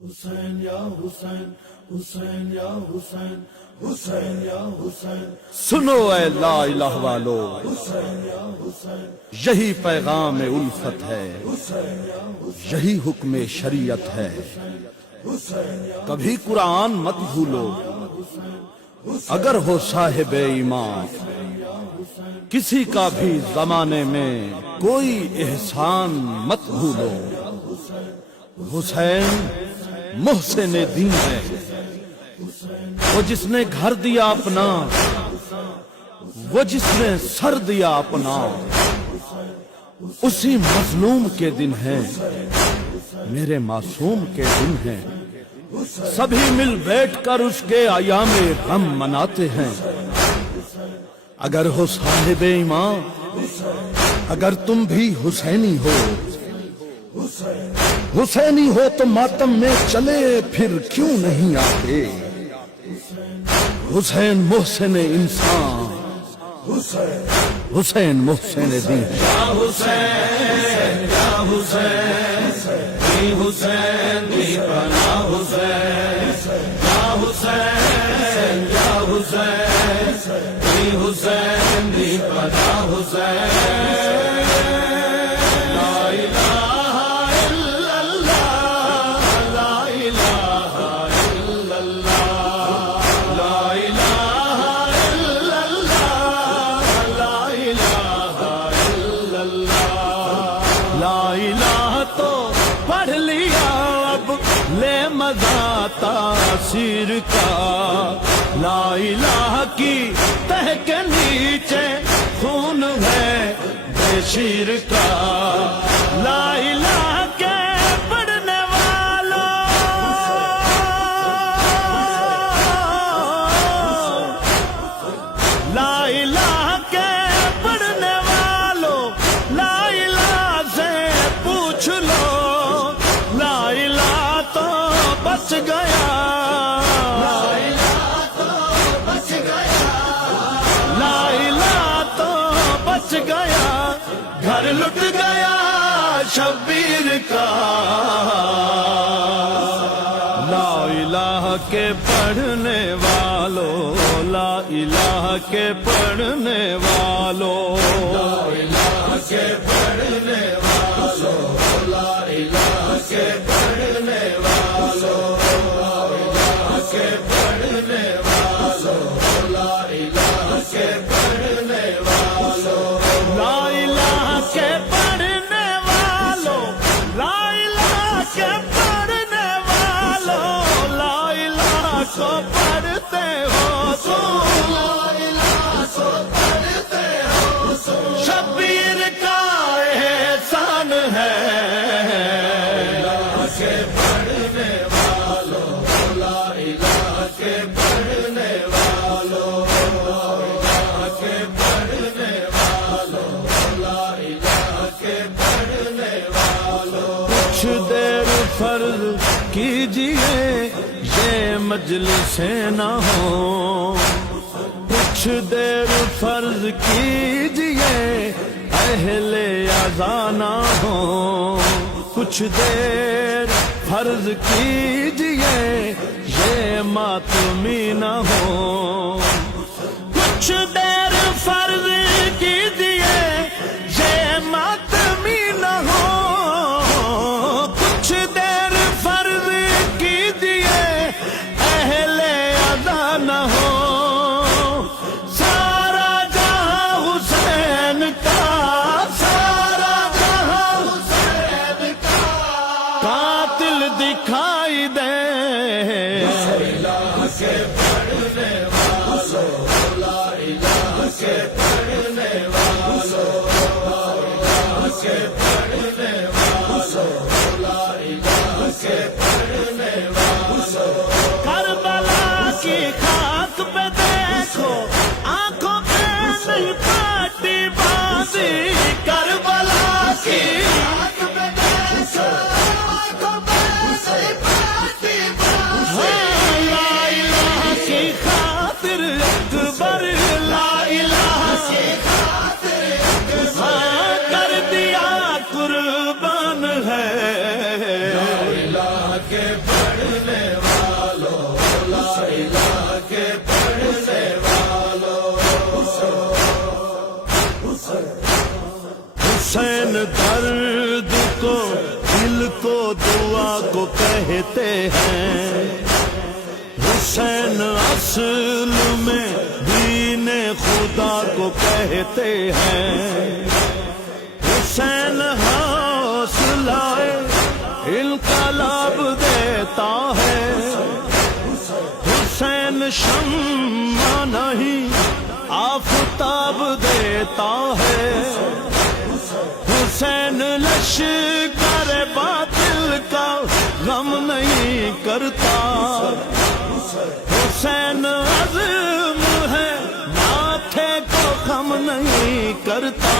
حسین یا حسین حسین یا حسین حسین یا حسین سنو اے لا الہ والو، حسین یا حسین یہی پیغام الفت ہے، حسین یا یہی حکم شریعت ہے۔ حسین یا کبھی قرآن مت بھولو اگر ہو صاحب ایمان، کسی کا بھی زمانے میں کوئی احسان مت بھولو۔ حسین محسن دین ہے، وہ جس نے گھر دیا اپنا، وہ جس نے سر دیا اپنا، اسی مظلوم کے دن ہیں، میرے معصوم کے دن ہیں۔ سبھی مل بیٹھ کر اس کے ایام غم مناتے ہیں۔ اگر ہو صاحب ایمان، اگر تم بھی حسینی ہو، حسینی ہو تو ماتم میں چلے پھر کیوں نہیں آتے؟ حسین محسن انسان، حسین محسن دین۔ یا حسین یا حسین دی حسین دی پناہ حسین یا حسین یا حسین دی حسین دی پناہ حسین۔ لا الہ الا اللہ، لا الہ الا اللہ، لا الہ الا اللہ، لا الہ الا اللہ۔ لا الہ تو پڑھ لیا اب لے مزہ تاثیر کا، لا الہ کی تہ کے نیچے خون ہے بے شیر کا۔ لا الہ کے پڑھنے والوں، لا الہ کے پڑھنے والوں، لا الہ سے پوچھ لو، لا الہ تو بچ گیا، لا الہ تو بچ گیا، گھر لٹ گیا شبیر کا۔ لا الہ کے پڑھنے والوں، لا الہ کے پڑھنے والوں، لا الہ کے پڑھنے والوں، لا الہ کے پڑھنے والوں، لا الہ کے پڑھنے والوں، لا الہ کے پڑھنے والوں، لا الہ کے پڑھنے والوں، لا الہ کے پڑھنے والوں، لا الہ کو پڑھتے ہو تم، لا الہ کو پڑھتے ہو تم، شبیر کا احسان ہے۔ الہ کے پڑھنے والوں، لا الہ کے پڑھنے والوں، لا الہ کے پڑھنے والوں، لا الہ کے پڑھنے والوں۔ کچھ دیر فرض کیجئے یہ مجلسیں نہ ہوں، کچھ دیر فرض کیجئے اہل اذان نہ ہوں، کچھ دیر فرض کیجئے یہ ماتمی نہ ہوں، کچھ دیر فرض کیجئے یہ ماتمی نہ ہو، کچھ دیر فرض کیجئے اہل ادا نہ ہو۔ سارا جہاں حسین کا، سارا جہاں حسین کا قاتل دکھائی دے۔ الہ کے پڑھنے والوں، لا الہ کے پڑھنے والوں، لا الہ کے پڑھنے والوں، لا الہ کے پڑھنے والوں۔ کربلا کی خاک پہ دیکھو، آنکھوں پہ نہیں پاتی بازی، کربلا کی خاک پہ دیکھو، آنکھوں پہ نہیں پاتی بازی، لا الہ کی خاطر اکبر، لا الہ کی خاطر کر دیا قربان ہے۔ لا الہ کے پڑھنے حسین درد کو دل کو دعا کو کہتے ہیں، حسین اصل میں دین خدا کو کہتے ہیں، حسین حوصلہ انقلاب دیتا ہے، حسین شمع نہیں آفتاب دیتا ہے، حسین لشکر باطل کا غم نہیں کرتا، حسین عزم ہے ماتھے کو غم نہیں کرتا،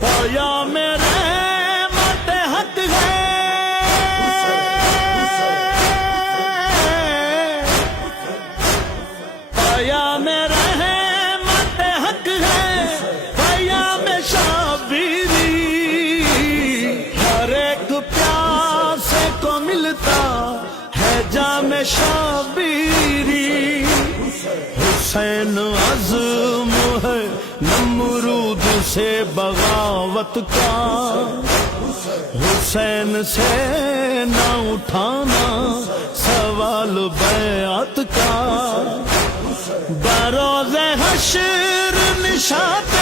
پایا میرے مت حق ہے، پایا میرے مت حق ہے، پایا میں شبیری، ہر ایک پیاسے کو ملتا ہے جام شبیری، حسین عزم ہے نمرود سے بغاوت کا، حسین سے نہ اٹھانا سوال بیعت کا، بروز حشر نشاط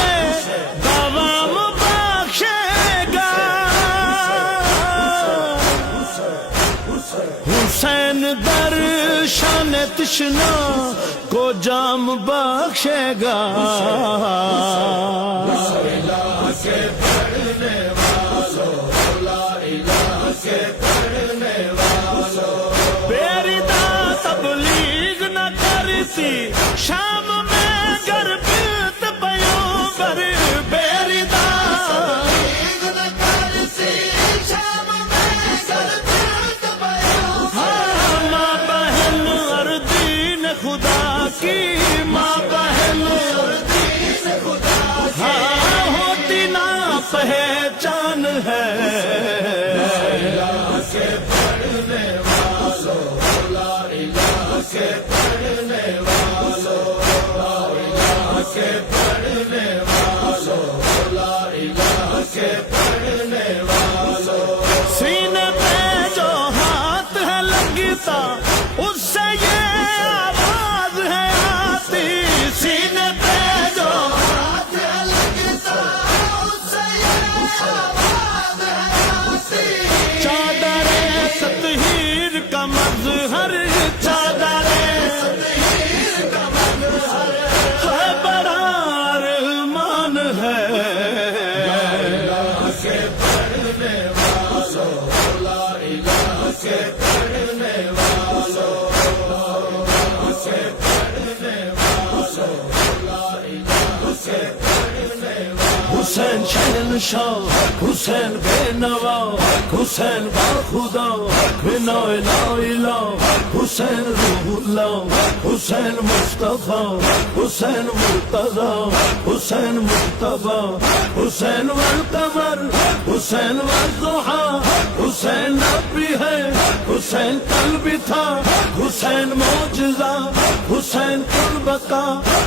دوام بخشے گا، حسین درشان تشنا کو جام بخشے گا، بیردا تبلیغ نہ کرتی شام میں گربت پیغمبر، بیردا تبلیغ نہ کرتی شام میں گربت پیغمبر، ماں بہن اور دین خدا کی، ماں بہن اور دین خدا کی، ہوتی نا پہچان ہے، سینے پہ جو ہاتھ ہے لگتا اس سے یہ آواز ہے آتی، سینے پہ جو ہاتھ ہے لگتا اس سے یہ آواز ہے آتی، چادر تطہیر کا مظہر، چادر تطہیر کا مظہر ہے، بڑا ارمان ہے، حسین شہنشاہ، حسین بے نوا، حسین باخدا، بنا لا الہ، حسین روح اللہ، حسین مصطفیٰ، حسین مرتضی، حسین مجتبی، حسین والقمر، حسین والضحیٰ، حسین نبی ہے، حسین کل بھی تھا، حسین معجزہ، حسین کل بقا،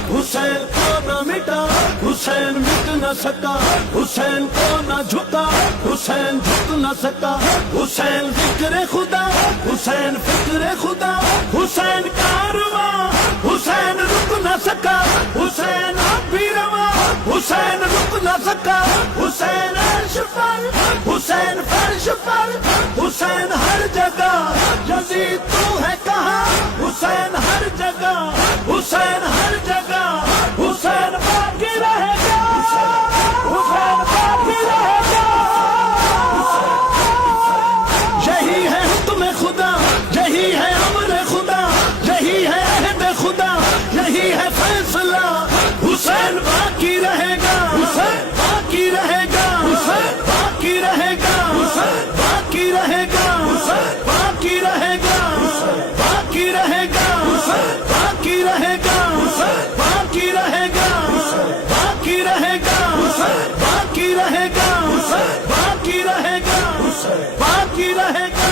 حسین کو نہ مٹا، حسین مٹ نہ سکا، حسین کو نہ جھکا، حسین جھک نہ سکا، حسین ذکر خدا، حسین فکر خدا، حسین کارواں، حسین رک نہ سکا، حسین اب بھی رواں، حسین رک نہ سکا، حسین عرش پر، حسین فرش پر، حسین ہر جگہ، یزید تو ہے کہاں، حسین ہر جگہ، حسین ہر جگہ، حسین باقی رہے گا، حسین باقی رہے گا، یہی ہے حکم خدا، یہی ہے امر خدا، یہی ہے عہد خدا، یہی ہے فیصلہ، حسین باقی رہے گا، حسین باقی رہے گا، حسین باقی رہے گا، حسین باقی رہے گا، حسین باقی رہے گا، باقی رہے گا، باقی رہے گا، باقی رہے گا، باقی رہے گا، باقی رہے گا، باقی رہے گا، باقی رہے گا،